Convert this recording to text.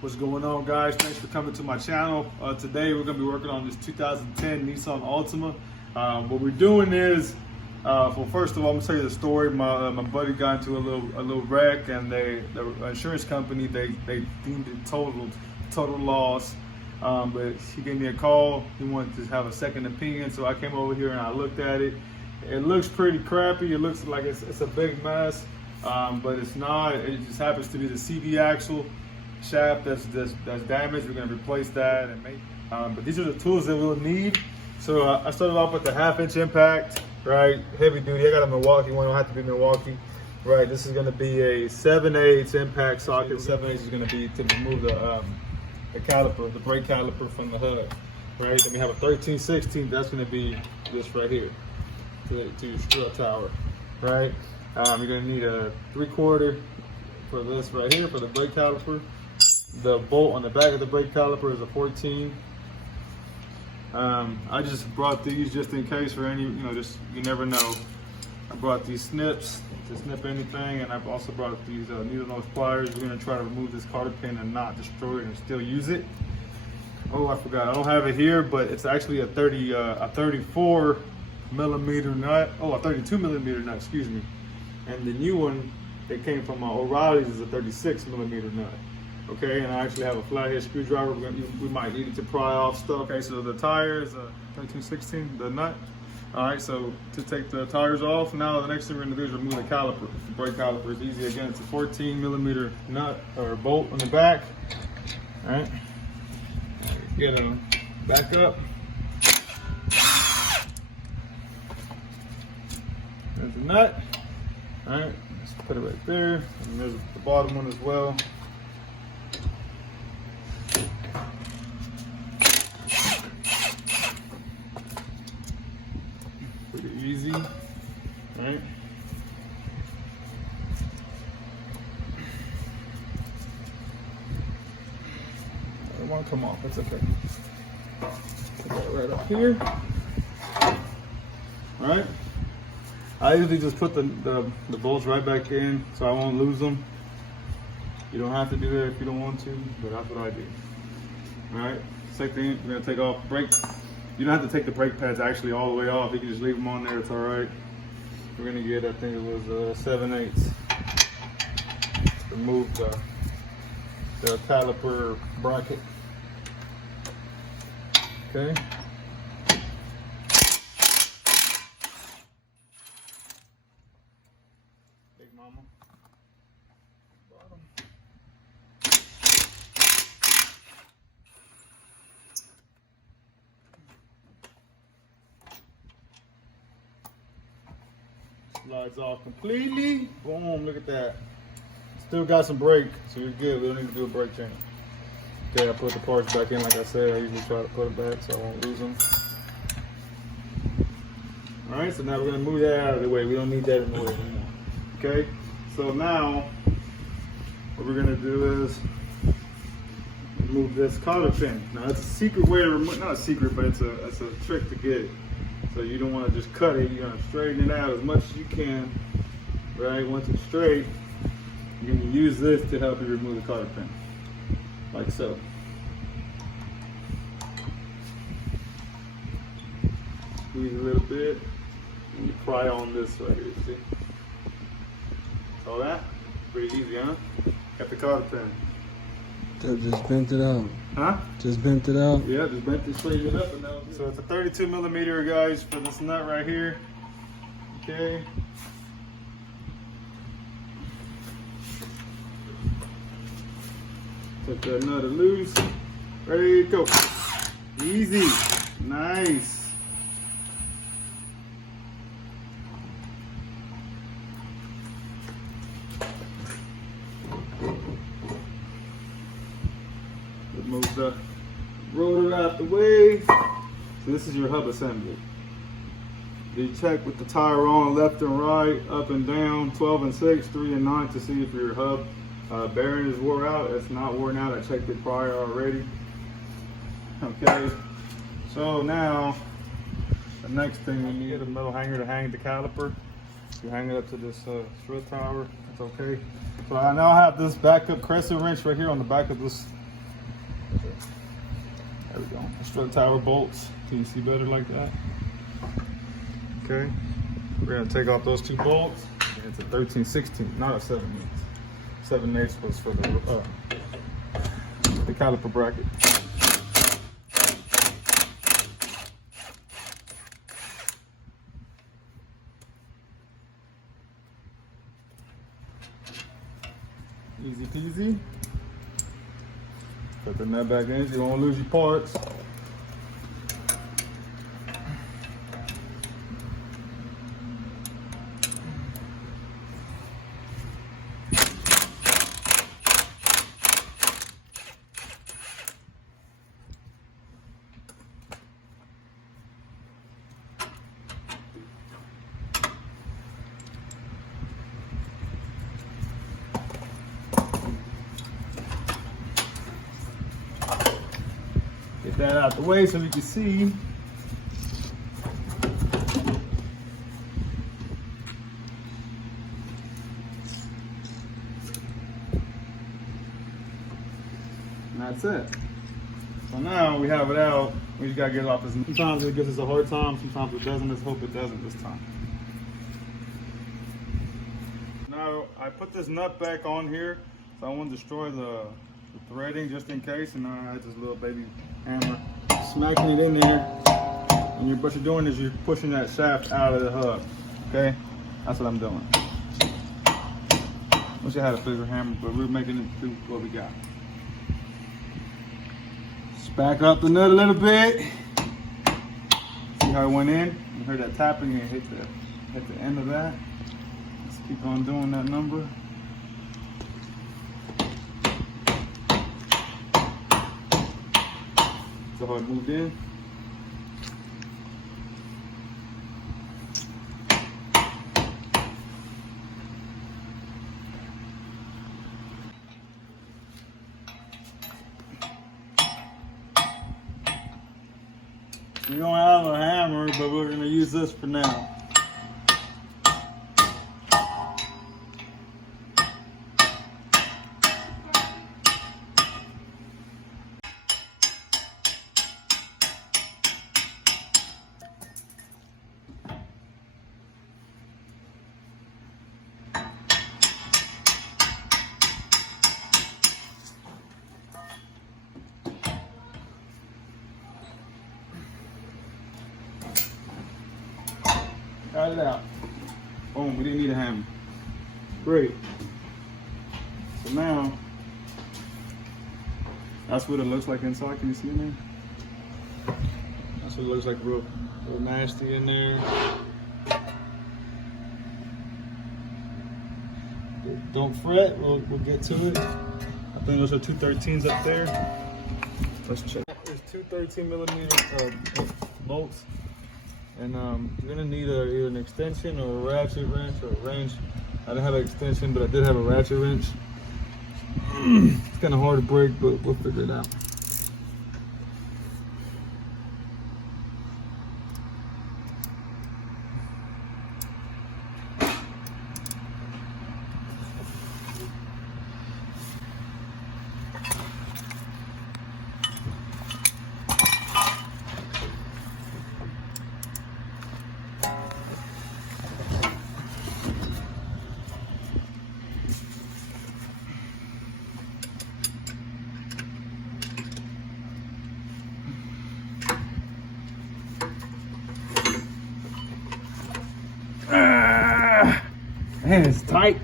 What's going on, guys? Thanks for coming to my channel. Today we're going to be working on this 2010 Nissan Altima. What we're doing is, well, first of all, I'm going to tell you the story. My buddy got into a little wreck, and the insurance company they deemed it total loss. But he gave me a call. He wanted to have a second opinion, so I came over here and I looked at it. It looks pretty crappy. It looks like it's a big mess, but it's not. It just happens to be the CV axle shaft that's damaged. We're going to replace that and make. But these are the tools that we'll need. So I started off with the 1/2 inch impact, right? Heavy duty. I got a Milwaukee one. Don't have to be Milwaukee, right? This is going to be a 7/8 impact socket. 7/8 is going to be to remove the caliper, the brake caliper from the hood, right? Then we have a 13/16. That's going to be this right here to your strut tower, right? You're going to need a 3/4 for this right here for the brake caliper. The bolt on the back of the brake caliper is a 14. I just brought these just in case for any, just you never know. I brought these snips to snip anything, and I've also brought these needle nose pliers. We're gonna try to remove this cotter pin and not destroy it and still use it. Oh, I forgot. I don't have it here, but it's actually a 34 millimeter nut. Oh, a 32 millimeter nut. Excuse me. And the new one that came from O'Reilly's is a 36 millimeter nut. Okay, and I actually have a flathead screwdriver. We might need it to pry off stuff. Okay, so the tire is a 13/16, the nut. All right, so to take the tires off, now the next thing we're gonna do is remove the caliper. The brake caliper is easy. Again, it's a 14 millimeter nut or bolt on the back. All right, get them back up. There's the nut. All right, let's put it right there. And there's the bottom one as well. Pretty easy, right? It won't come off, it's okay. Put that right up here. All right. I usually just put the bolts right back in so I won't lose them. You don't have to do that if you don't want to, but that's what I do. All right, second thing, we're gonna take off brake. You don't have to take the brake pads actually all the way off. You can just leave them on there, it's all right. We're gonna get, I think it was 7/8. Remove the caliper bracket. Okay. Big mama. Bottom. Slides off completely. Boom, look at that. Still got some brake, so we're good. We don't need to do a brake change. Okay, I put the parts back in like I said. I usually try to put it back so I won't lose them. All right, so now we're gonna move that out of the way. We don't need that in the way anymore. Okay, so now what we're gonna do is remove this cotter pin. Now it's a secret way to remove, not a secret, but it's a trick to get it. So you don't want to just cut it, you're going to straighten it out as much as you can, right? Once it's straight, you're going to use this to help you remove the cotter pin, like so. Squeeze a little bit, and you pry on this right here, see? All that? Pretty easy, huh? Got the cotter pin. Just bent it out. Huh? Just bent it out. Yeah, just bent it, straightened it up, and that was it. So it's a 32 millimeter, guys, for this nut right here. Okay. Take that nut loose. Ready to go. Easy. Nice. Move the rotor out the way. So this is your hub assembly. You check with the tire on left and right, up and down, 12 and 6, 3 and 9 to see if your hub bearing is wore out. It's not worn out. I checked it prior already. Okay, so now the next thing we need is a metal hanger to hang the caliper. You hang it up to this strut tower. That's okay. So I now have this backup crescent wrench right here on the back of this There we go. Strut tower bolts. Can you see better like that? Okay. We're gonna take off those 2 bolts. It's a 13/16, not a 7/8. 7/8 was for the caliper bracket. Easy peasy. Put the nut back in, you don't want to lose your parts. Get that out the way so we can see. And that's it. So now we have it out. We just gotta get it off. Sometimes it gives us a hard time, sometimes it doesn't. Let's hope it doesn't this time. Now I put this nut back on here, so I want to destroy the threading just in case, and I had this little baby hammer smacking it in there. And what you're doing is you're pushing that shaft out of the hub. Okay, that's what I'm doing. Wish I had a bigger hammer, but we're making it do what we got. Just back up the nut a little bit. See how it went in? You heard that tapping and hit the end of that. Let's keep on doing that number. So how it moved in. We don't have a hammer, but we're gonna use this for now. Got it out. Boom, we didn't need a hammer. Great. So now, that's what it looks like inside. Can you see in there? That's what it looks like, real nasty in there. Don't fret, we'll get to it. I think those are 2 13s up there. Let's check. There's 2 13mm bolts. And you're gonna need either an extension or a ratchet wrench or a wrench. I didn't have an extension, but I did have a ratchet wrench. It's kind of hard to break, but we'll figure it out. Man, it's tight.